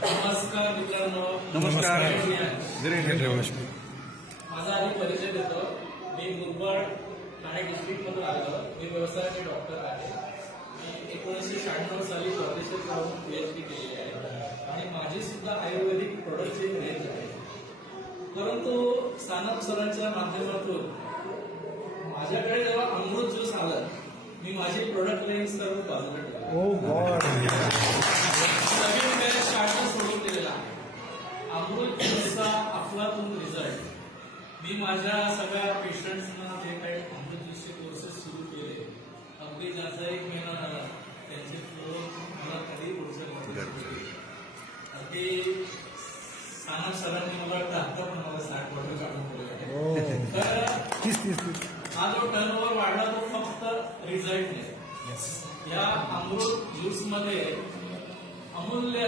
नमस्कार मित्रांनो. नमस्कार. माझा आधी परिचय देतो. मी मुरबाड ठाणे डिस्ट्रिक्टमधून आलो. मी व्यवसायाचे डॉक्टर आहे. मी 1996 साली परदेशात जाऊन PhD केली आहे आणि माझी सुद्धा आयुर्वेदिक प्रोडक्टची रेंज आहे. परंतु सानप सरांच्या माध्यमातून माझ्याकडे जेव्हा अमृत ज्यूस आलं, मी माझी प्रोडक्ट रेंज सर्व बाजूला ठेवली. नवीन काही स्टार्टर सोडून दिलेला आहे. अमृत ज्यूसचा अफलातून रिझल्ट. मी माझ्या सगळ्या पेशंट्सना जे काही अमृत ज्यूसचे कोर्सेस सुरू केले, अगदी ज्याचा 1 महिना झाला, त्यांचे फ्लो मला कधी अगदी सानप सरांनी मला वाटतं आता पण मला 60 बॉटल काढून ठेवले. तर हा जो टर्नओव्हर वाढला तो फक्त रिझल्टने. या अमृत ज्यूसमध्ये अमूल्य